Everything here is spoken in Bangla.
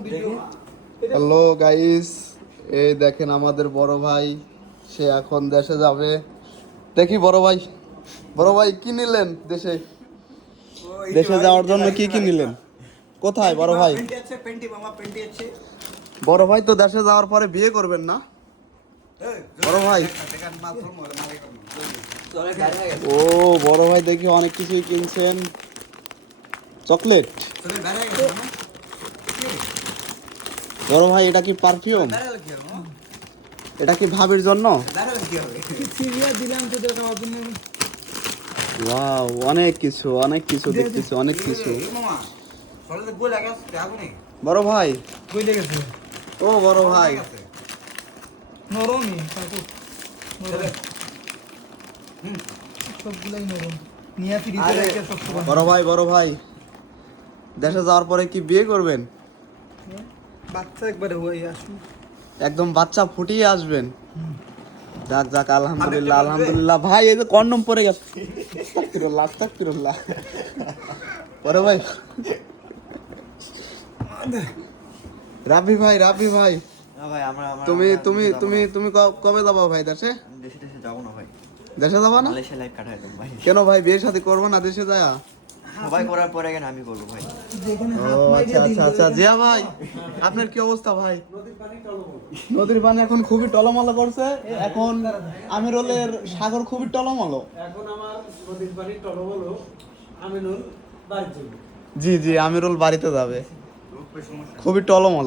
হ্যালো গাইস, এই দেখেন আমাদের বড় ভাই, সে এখন দেশে যাবে। দেখি বড় ভাই কি নিলেন দেশে? দেশে যাওয়ার জন্য কি কি নিলেন? কোথায় বড় ভাই? বড় ভাই তো দেশে যাওয়ার পরে বিয়ে করবেন না বড় ভাই? ও বড় ভাই দেখি অনেক কিছুই কিনছেন। চকলেট? বড় ভাই এটা কি পারফিউম? এটা কি ভাবির জন্য? ওয়াও, অনেক কিছু দেখতেছি, অনেক কিছু। বড় ভাই, ও বড় ভাই, বড় ভাই দেশে যাওয়ার পরে কি বিয়ে করবেন? বাচ্চা একবারে হয়ে আসুন, একদম বাচ্চা ফুটিয়ে আসবেন। যাক যাক, আলহামদুলিল্লাহ আলহামদুলিল্লাহ। ভাই এই যে কন্ডম পরে গেছে। আস্তাগফিরুল্লাহ আস্তাগফিরুল্লাহ। বড় ভাই, রাব্বি ভাই তুমি তুমি তুমি তুমি কবে যাবো ভাই দেশে? দেশে যাবো না ভাই। দেশে যাবা না? মালয়েশিয়া লাইফ কাটাই দেব ভাই। কেন ভাই, বিয়ে শাদী করবো না দেশে যায়? সবাই করার পরে কেন আমি করবো ভাই? ও আচ্ছা আচ্ছা আচ্ছা। জিয়া ভাই, আপনার কি অবস্থা ভাই? নদীর পানি এখন খুবই টলমল করছে। এখন আমিরুলের সাগর খুবই টলমল। এখন আমার নদীর পানি টলমল, আমিনুল বাড়ি চলবে। জি জি, আমিরুল বাড়িতে যাবে, খুবই টলমল।